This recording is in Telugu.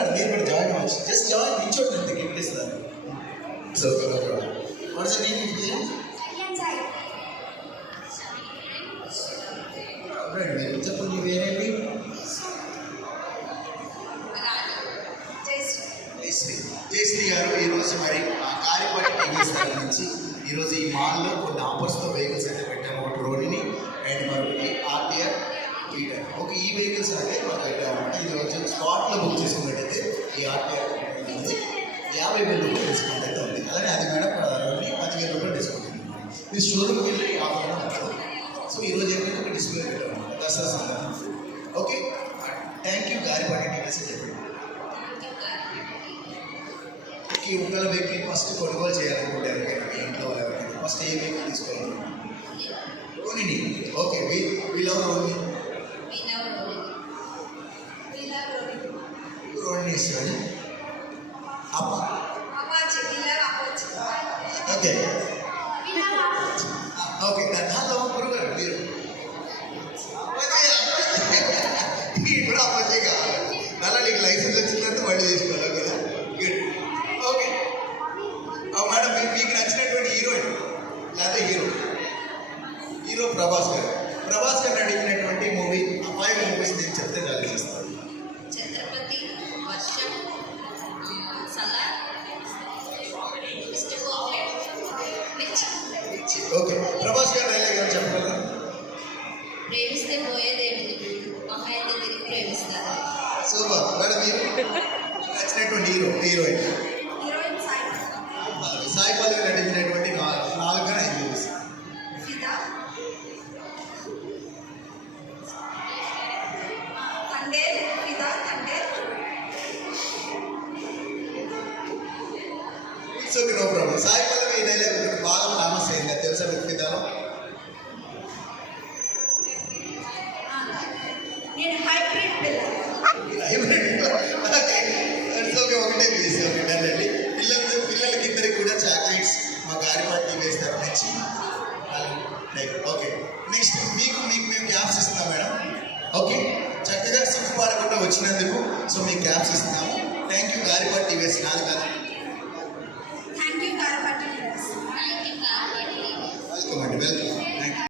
మేడం మీరు కూడా జాయిన్ అవ్వచ్చు. జస్ట్ జాయిన్ నిల్చోండి అంతే గిఫ్ట్ ఇస్తారు. సో వాట్స్ ద నేమ్ మీరు చెప్పండి వేరేంటి? జయశ్రీ గారు ఈరోజు మరి కారిపాటి టీవీస్ నుంచి ఈరోజు ఈ మాల్లో కొన్ని ఆఫర్స్తో వెహికల్స్ అయితే పెట్టాము. ఒకటి రోనిని అండ్ మరొకటి ఆర్టీఆర్ పీటర్. ఓకే, ఈ వెహికల్స్ అంటే మాకు పెట్టామన్నమాట. ఇది వచ్చి స్పాట్లో బుక్ చేసుకున్నట్టయితే ఈ ఆర్టీఆర్ ఉంది 50,000 రూపాయలు డిస్కౌంట్ అయితే ఉంది. అలాగే అది మేడం 10,000 రూపాయలు డిస్కౌంట్ ఉంది. ఇది షోరూమ్కి వెళ్ళి ఆఫర్ ఉంటుంది. సో ఈరోజు ఏంటంటే ఒక డిస్ప్లే పెట్టామన్నమాట దసరా సందర్భంగా. Okay, thank you Garipati TVs చెప్పండి. ఒకవేళ వెహికల్ ఫస్ట్ కొనుగోలు చేయాలనుకుంటే ఎవరికైనా మీ ఇంట్లో ఎవరికైనా ఫస్ట్ ఏ వెహికల్ తీసుకోవాలి? రోనిని. ఓకే, వీళ్ళెవరు? రోనిని ఇస్తుంది. ఓకే ఓకే, హలో గురుగారు మీరు ఇప్పుడు అప్పచ్చే కావాలి. అలా నీకు లైసెన్స్ వచ్చిన తర్వాత మళ్ళీ తీసుకోవాలి. ఓకేనా? గుడ్. ఓకే మేడం, మీకు నచ్చినటువంటి హీరోయిన్ లేకపోతే హీరో ప్రభాస్ గారు నడిపినటువంటి మూవీ 5 మూవీస్ నేను చెప్తే చాలు చేస్తాను. ఛత్రపతి, వర్షం, సలార్, ఓకే, ప్రభాస్ గారు డైలాగ్ ఏమైనా చెప్పగలరా? ప్రేమిస్తే పోయేదేమి, మహా అయితే తిరిగి ప్రేమిస్తారు. సూపర్ మేడం, మీరు నచ్చినటువంటి హీరోయిన్ సాయి పల్లవి నటించినటువంటి 4 movies. So no problem. Sai Pallavi dialogue ఒకటి బాగా ఫేమస్ అయింది, అది తెలుసా మీకు? ఫిదాలో ఒకటే పీస్. ఓకే డన్ అండి. పిల్లలకి ఇద్దరికి కూడా చాక్లెట్స్ మా గారిపాటి వేస్తారు నచ్చి. ఓకే, నెక్స్ట్ మీకు మేము క్యాప్స్ ఇస్తున్నాం మేడం. ఓకే, చక్కగా సిగ్గుపడకుండా వచ్చినందుకు సో మీకు క్యాప్స్ ఇస్తున్నాము. థ్యాంక్ యూ గారిపాటి వేసి. నాది కాదు.